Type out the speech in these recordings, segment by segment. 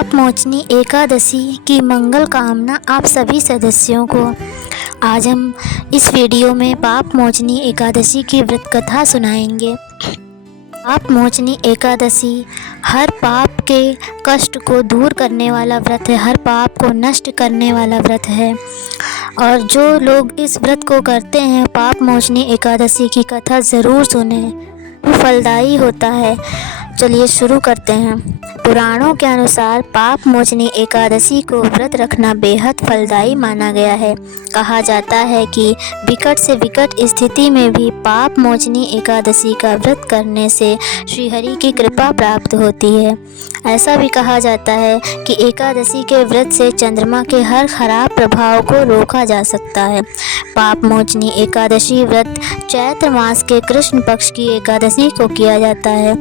पापमोचनी एकादशी की मंगल कामना आप सभी सदस्यों को। आज हम इस वीडियो में पापमोचनी एकादशी की व्रत कथा सुनाएंगे। पापमोचनी एकादशी हर पाप के कष्ट को दूर करने वाला व्रत है, हर पाप को नष्ट करने वाला व्रत है। और जो लोग इस व्रत को करते हैं, पापमोचनी एकादशी की कथा ज़रूर सुने, फलदायी होता है। चलिए शुरू करते हैं। पुराणों के अनुसार पापमोचनी एकादशी को व्रत रखना बेहद फलदायी माना गया है। कहा जाता है कि विकट से विकट स्थिति में भी पापमोचनी एकादशी का व्रत करने से श्रीहरि की कृपा प्राप्त होती है। ऐसा भी कहा जाता है कि एकादशी के व्रत से चंद्रमा के हर खराब प्रभाव को रोका जा सकता है। पापमोचनी एकादशी व्रत चैत्र मास के कृष्ण पक्ष की एकादशी को किया जाता है।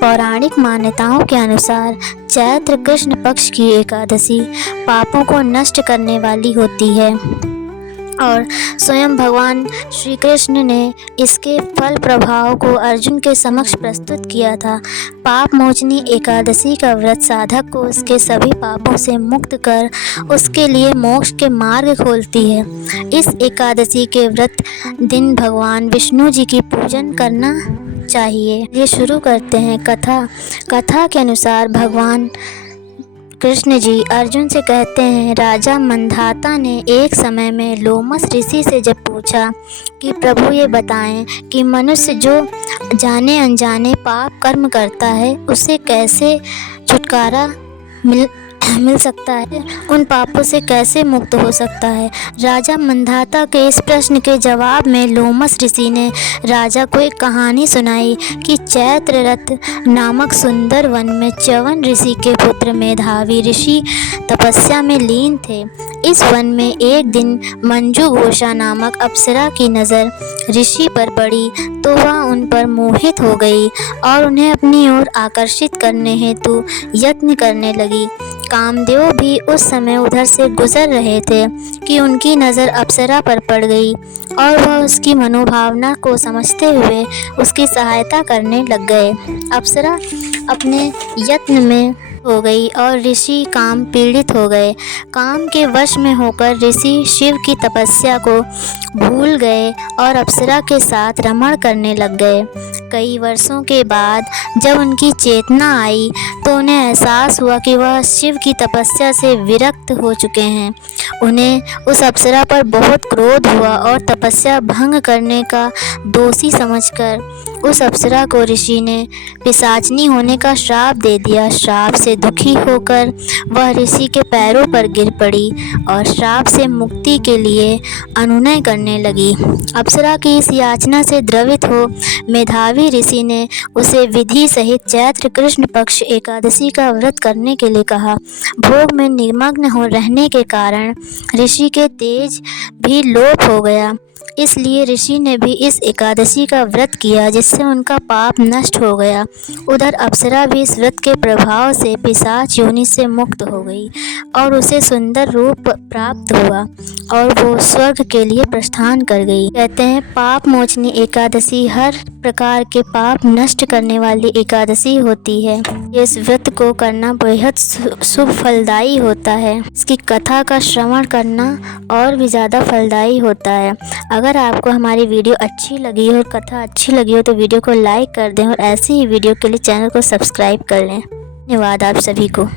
पौराणिक मान्यताओं के अनुसार चैत्र कृष्ण पक्ष की एकादशी पापों को नष्ट करने वाली होती है और स्वयं भगवान श्री कृष्ण ने इसके फल प्रभाव को अर्जुन के समक्ष प्रस्तुत किया था। पापमोचनी एकादशी का व्रत साधक को उसके सभी पापों से मुक्त कर उसके लिए मोक्ष के मार्ग खोलती है। इस एकादशी के व्रत दिन भगवान विष्णु जी की पूजन करना चाहिए। ये शुरू करते हैं कथा के अनुसार भगवान कृष्ण जी अर्जुन से कहते हैं, राजा मंधाता ने एक समय में लोमस ऋषि से जब पूछा कि प्रभु ये बताएं कि मनुष्य जो जाने अनजाने पाप कर्म करता है उसे कैसे छुटकारा मिल सकता है, उन पापों से कैसे मुक्त हो सकता है। राजा मंधाता के इस प्रश्न के जवाब में लोमस ऋषि ने राजा को एक कहानी सुनाई कि चैत्ररथ नामक सुंदर वन में च्यवन ऋषि के पुत्र मेधावी ऋषि तपस्या में लीन थे। इस वन में एक दिन मंजू घोषा नामक अप्सरा की नज़र ऋषि पर पड़ी तो वह उन पर मोहित हो गई और उन्हें अपनी ओर आकर्षित करने हेतु यत्न करने लगी। कामदेव भी उस समय उधर से गुजर रहे थे कि उनकी नज़र अप्सरा पर पड़ गई और वह उसकी मनोभावना को समझते हुए उसकी सहायता करने लग गए। अप्सरा अपने यत्न में हो गई और ऋषि काम पीड़ित हो गए। काम के वश में होकर ऋषि शिव की तपस्या को भूल गए और अप्सरा के साथ रमण करने लग गए। कई वर्षों के बाद जब उनकी चेतना आई तो उन्हें एहसास हुआ कि वह शिव की तपस्या से विरक्त हो चुके हैं। उन्हें उस अप्सरा पर बहुत क्रोध हुआ और तपस्या भंग करने का दोषी समझकर उस अप्सरा को ऋषि ने पिशाचनी होने का श्राप दे दिया। श्राप से दुखी होकर वह ऋषि के पैरों पर गिर पड़ी और श्राप से मुक्ति के लिए अनुनय करने लगी। अप्सरा की इस याचना से द्रवित हो मेधावी ऋषि ने उसे विधि सहित चैत्र कृष्ण पक्ष एकादशी का व्रत करने के लिए कहा। भोग में निमग्न हो रहने के कारण ऋषि के तेज भी लोप हो गया, इसलिए ऋषि ने भी इस एकादशी का व्रत किया जिससे उनका पाप नष्ट हो गया। उधर अप्सरा भी इस व्रत के प्रभाव से पिशाच योनि से मुक्त हो गई और उसे सुंदर रूप प्राप्त हुआ और वो स्वर्ग के लिए प्रस्थान कर गई। कहते हैं पापमोचनी एकादशी हर प्रकार के पाप नष्ट करने वाली एकादशी होती है। इस व्रत को करना बेहद शुभ फलदायी होता है। इसकी कथा का श्रवण करना और भी ज़्यादा फलदायी होता है। अगर आपको हमारी वीडियो अच्छी लगी हो और कथा अच्छी लगी हो तो वीडियो को लाइक कर दें और ऐसी ही वीडियो के लिए चैनल को सब्सक्राइब कर लें। धन्यवाद आप सभी को।